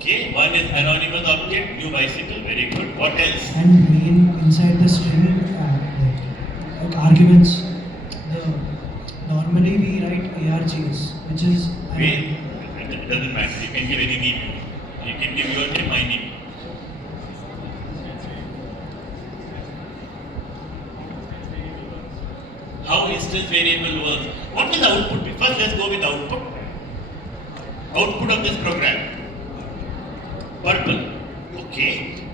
Okay, one is anonymous object, new bicycle, very good. What else? And main inside the string, like arguments. The normally we write ARGs, which is Wait, it doesn't matter. You can give any name. You can give your name, my name. How instance variable works. What will the output be? First, let's go with output. Output of this program. Purple. Okay.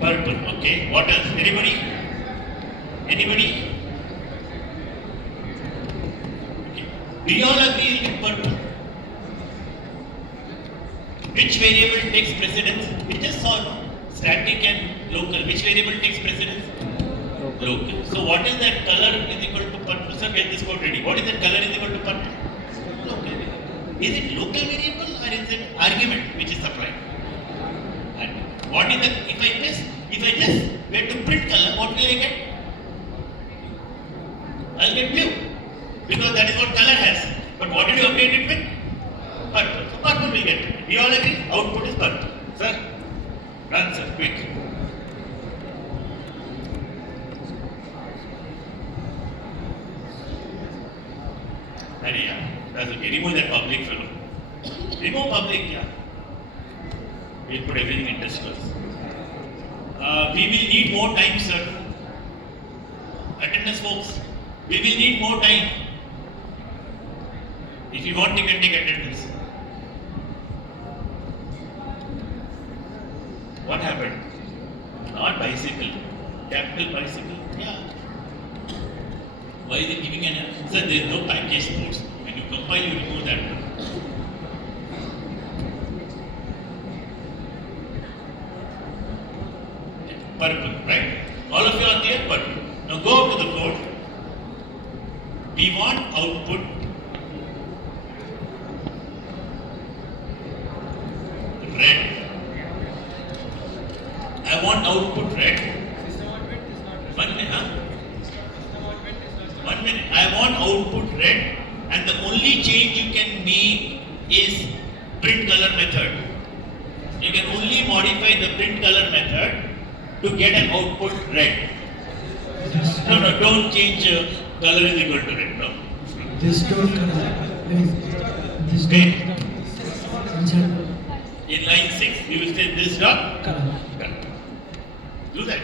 Purple. Okay. What else? Anybody? Anybody? Okay. Do you all agree with purple? Which variable takes precedence? We just saw no? Static and local. Which variable takes precedence? Local. So what is that color is equal to purple? Sir, get this code ready. What is that color is equal to purple? Local. Is it local variable or is it argument which is supplied? And what is the if I just were to print color, what will I get? I'll get blue. Because that is what color has. But what did you update it with? Purple. So purple will get it. We all agree? Output is purple. Sir? Run sir, quick. That's okay. Remove that public fellow. Remove public, yeah. We'll put everything in discuss. We will need more time, sir. Attendance, folks. We will need more time. If you want, you can take attendance. What happened? Not bicycle. Capital bicycle. Yeah. Why is it giving an error? Sir, there is no package sports. When you compile, you remove that one. Purple, right? All of you are there? Purple. Now go up to the code. We want output red. I want output red. One minute, huh? 1 minute. I want output red, and the only change you can make is print color method. You can only modify the print color method to get an output red. No, don't change color is equal to red. No. this dot this Okay. dot inside In line 6, you will say this dot color. color. Do that.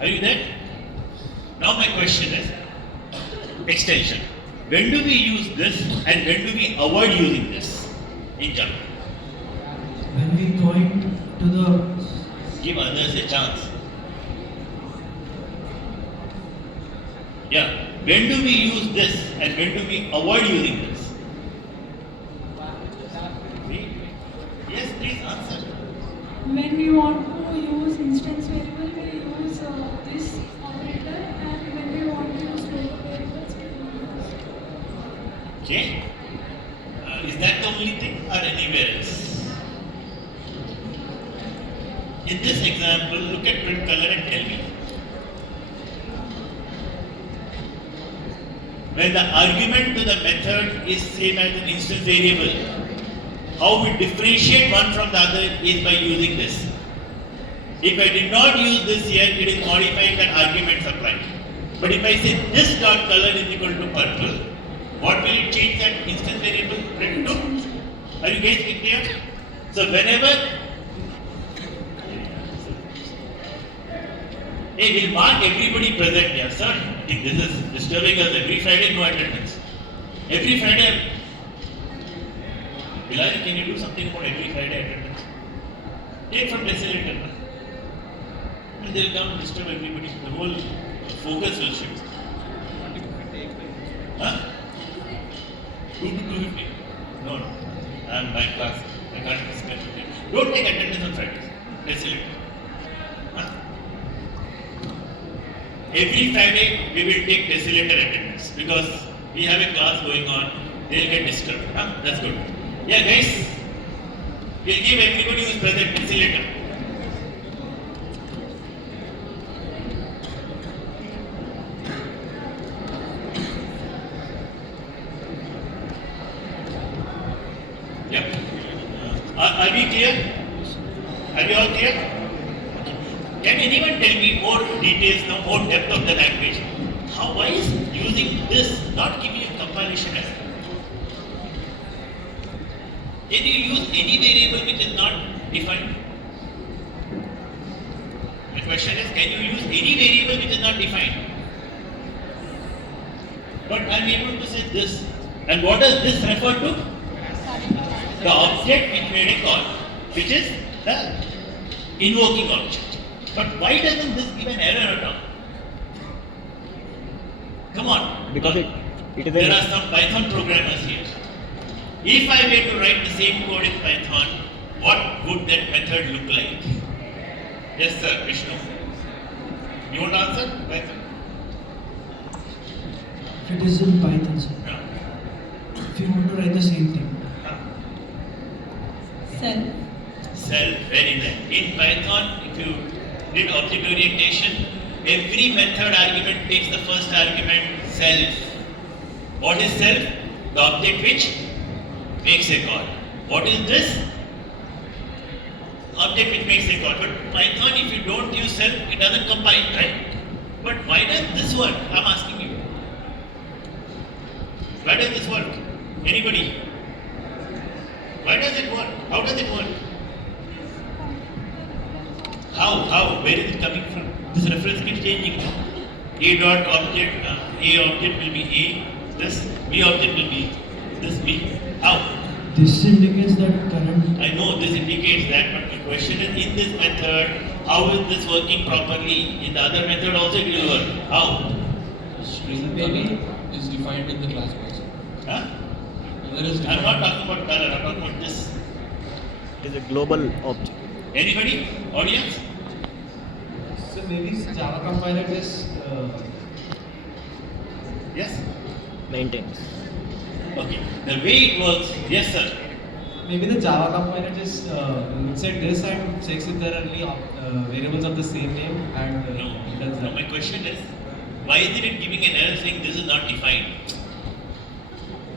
Are you there? Now my question is extension. When do we use this and when do we avoid using this in Java? When we point to the Give others a chance. Yeah. When do we use this and when do we avoid using this? Yes, please answer. When we want to use instance variable, we use this operator, and when we want to use local variables, we use. Okay. Is that the only thing or anywhere else? In this example, look at print color and tell me. When the argument to the method is same as an instance variable, how we differentiate one from the other is by using this. If I did not use this here, it is modifying that argument supply. But if I say this dot color is equal to purple, what will it change that instance variable print to? Are you guys clear? So whenever hey, we'll mark everybody present here, sir. I think this is disturbing us. Every Friday, no attendance. Every Friday. Bilal, can you do something about every Friday attendance? Take from decelerator. And they'll come and disturb everybody. The whole focus will shift. Huh? 2 to 2:50. No. I'm my class. I can't discuss with you. Don't take attendance on Fridays. Decelerator. Huh? Every Friday we will take decelerator attendance because we have a class going on. They'll get disturbed. Huh? That's good. Yeah, guys. We'll give everybody who is present decelerator. Are we clear? Are we all clear? Okay. Can anyone tell me more details, now more depth of the language? Why is using this not giving a compilation error? Can you use any variable which is not defined? The question is, can you use any variable which is not defined? But I am able to say this. And what does this refer to? The object which made a call, which is the invoking object. But why doesn't this give an error at all? Come on. Because it is There are some Python programmers here. If I were to write the same code in Python, what would that method look like? Yes, sir, Vishnu. You want to answer? Python. If it is in Python, sir. Yeah. If you want to write the same thing. Self. Very nice. In Python, if you did object orientation, every method argument takes the first argument, self. What is self? The object which makes a call. What is this? Object which makes a call. But Python, if you don't use self, it doesn't compile, right? But why does this work? I'm asking you. Why does this work? Anybody? Why does it work? How does it work? How? Where is it coming from? This reference keeps changing. A dot object, A object will be A, this B object will be this B. How? This indicates that current. I know this indicates that, but the question is, in this method, how is this working properly? In the other method also it will work. How? String color is defined in the class bus. Huh? Color is I'm defined. not talking about color, I'm talking about this. It is a global object. Anybody? Audience? So maybe Java compiler just Yes? Maintains. Okay. The way it works, yes sir. maybe the Java compiler just looks at this and checks if there are any variables of the same name and it does No, that. my question is, why isn't it giving an error saying this is not defined?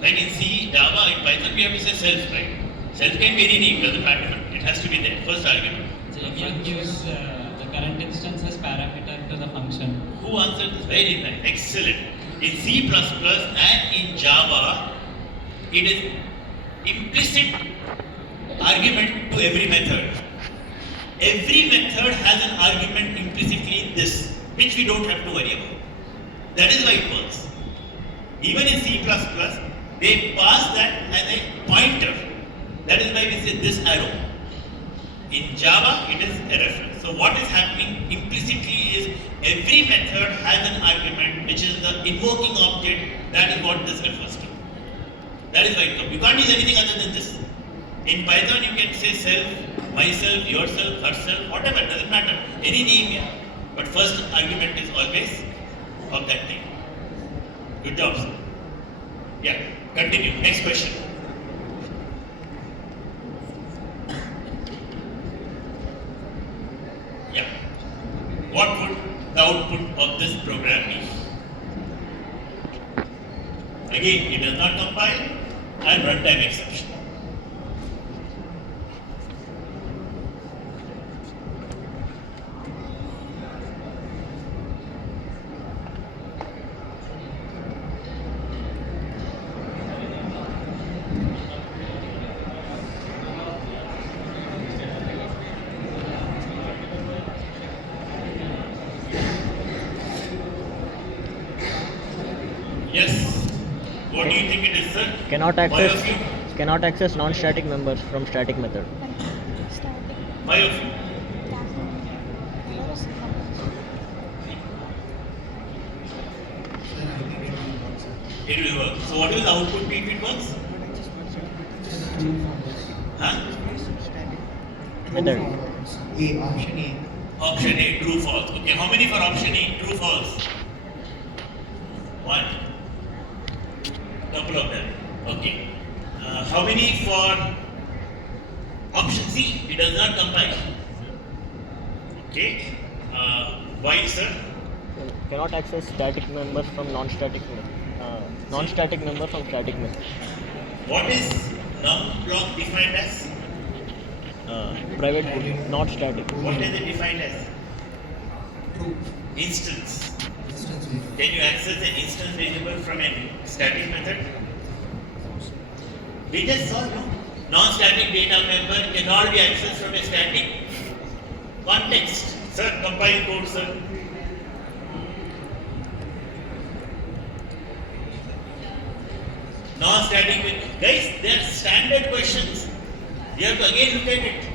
Like in C, Java, in Python, we have to say self, right? Self can be any name, doesn't matter. It has to be there, first argument. JVM gives the current instance as parameter to the function. Who answered this? Very nice, excellent. In C++ and in Java, it is implicit argument to every method. Every method has an argument implicitly in this, which we don't have to worry about. That is why it works. Even in C++, they pass that as a pointer. That is why we say this arrow. In Java, it is a reference. So what is happening implicitly is every method has an argument which is the invoking object. That is what this refers to. That is why it comes. You can't use anything other than this. In Python, you can say self, myself, yourself, herself, whatever, doesn't matter. Any name here. But first argument is always of that name. Good job, sir. Yeah, continue. Next question. Yeah. What would the output of this program be? Again, it does not compile and runtime exception. Yes. What do you think it is, sir? Cannot Why of access you? cannot access non-static members from static method. Why of you? It will work. So what will the output be if it works? Huh? Method. A, option A. Option A, true, false. Okay, how many for option A? True, false? One. Couple of them. Okay. How many for option C? It does not compile. Okay. Why, sir? Cannot access static members from non-static member from static method. What is num block defined as? private key, not static. What is it defined as? True. Instance. Instance variable. Can you access an instance variable from a static method? We just saw, no? Non-static data member cannot be accessed from a static context. Sir, compile code, sir. Non-static, guys, they are standard questions. You have to again look at it.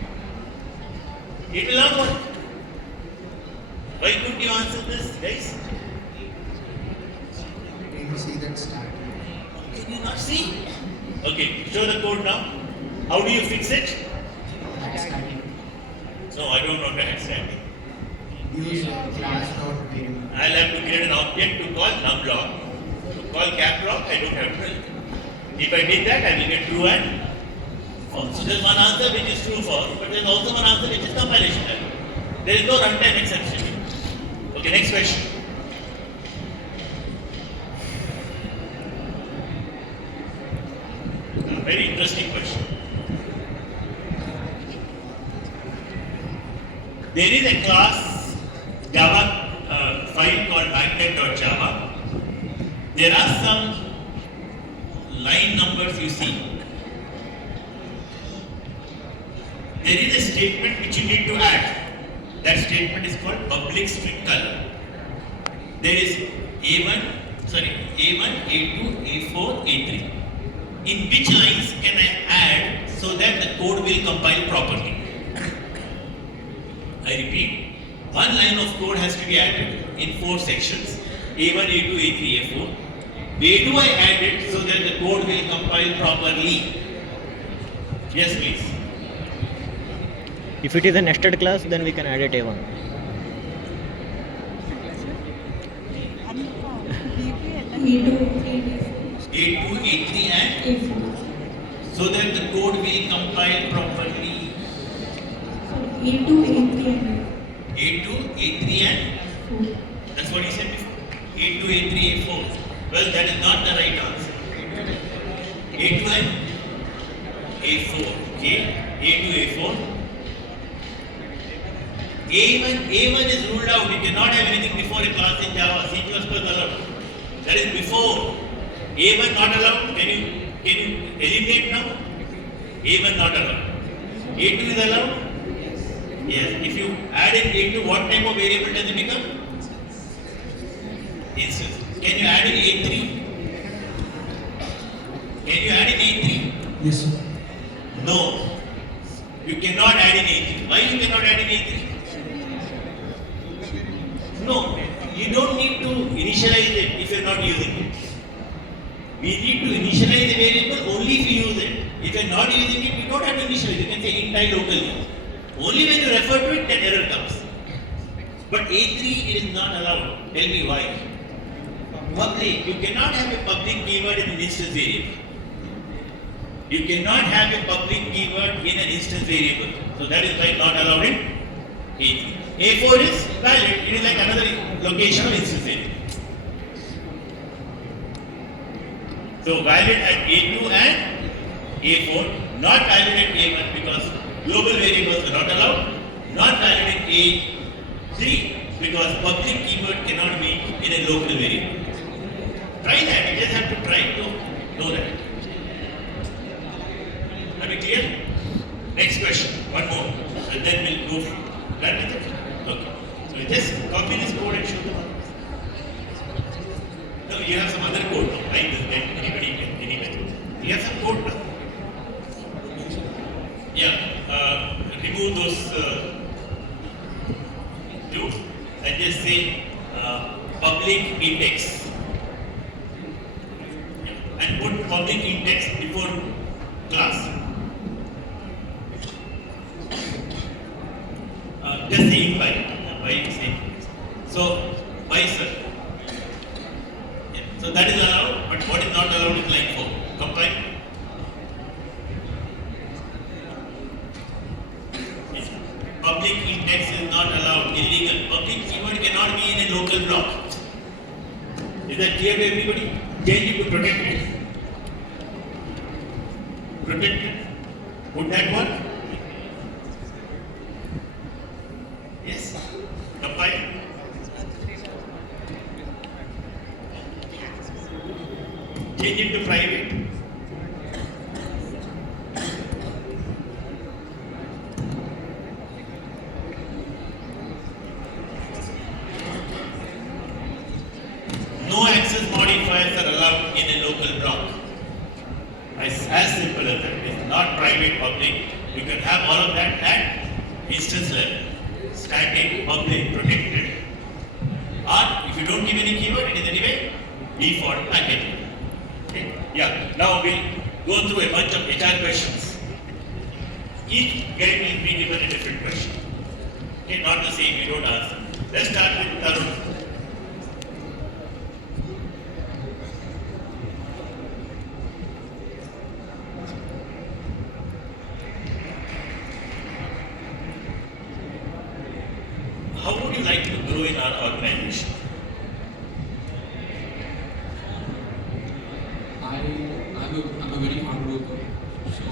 It will not work. Why couldn't you answer this, guys? Can you see that stat? Can you not see? Okay, show the code now. How do you fix it? Static. No, I don't know the hack static. Use class dot variable. I'll have to create an object to call numlock. To call caplock, I don't have to do it. If I did that, I will get true and false. So there's one answer which is true false, but there's also one answer which is compilation error. There is no runtime exception. Okay, next question. Very interesting question. There is a class Java file called magnet.java. There are some line numbers you see. There is a statement which you need to add. That statement is called public string color. There is A1, A2, A4, A3. In which lines can I add so that the code will compile properly? I repeat, one line of code has to be added in 4 sections. A1, A2, A3, A4. Where do I add it so that the code will compile properly? Yes, please. If it is a nested class, then we can add it A1. A2, A3 and so that the code will compile properly. A2, A3 and that's what he said before. A2, A3, A4. Well, that is not the right answer. A2 and A4. Okay. A2, A4. A1 is ruled out. You cannot have anything before a class in Java. C++ allowed. That is before. A1 not allowed. Can you eliminate now? A1 not allowed. A2 is allowed. Yes. If you add in A2, what type of variable does it become? Instance. Can you add in A3? Can you add in A3? Yes, sir. No. You cannot add in A3. Why you cannot add in A3? No. You don't need to initialize it if you are not using it. We need to initialize the variable only if you use it. If you are not using it, you don't have to initialize. You can say int I locally. Only when you refer to it, then error comes. But A3 it is not allowed. Tell me why. Public. You cannot have a public keyword in an instance variable. You cannot have a public keyword in an instance variable. So that is why not allowed in A3. A4 is valid. It is like another location of instance variable. So valid at A2 and A4, not valid at A1 because global variables are not allowed, not valid at A3 because public keyword cannot be in a local variable. Try that, you just have to try to know that. Are we clear? Next question, one more, and then we'll go done with it. Okay. So you just copy this code and show them. No, you have some other code now, right? Anybody can, any method. You have some code now. Yeah, remove those two and just say public index. And put public index before class. Just saying by saying. So, by sir. Yeah. So that is allowed, but what is not allowed is line 4. Compile. Yes. Public index is not allowed, illegal. Public keyword cannot be in a local block. Is that clear to everybody? Change it to protected. Protected. Would that work? change it to private. No access modifiers are allowed in a local block. As simple as that. It's not private, public. You can have all of that at instance level. Static, public, protected. Or if you don't give any keyword, it is anyway default package. Okay? Yeah. Now we'll go through a bunch of HR questions. Each guide will be given a different question. Okay, not the same, you don't answer. Let's start with Tarun. How would you like to grow in our organization? I'm a very hard worker. So,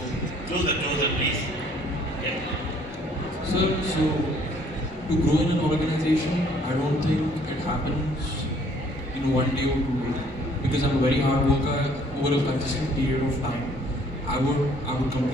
Closer, please. Yeah. sir, to grow in an organization, I don't think it happens in one day or 2 days. Because I'm a very hard worker over a consistent period of time. I would complete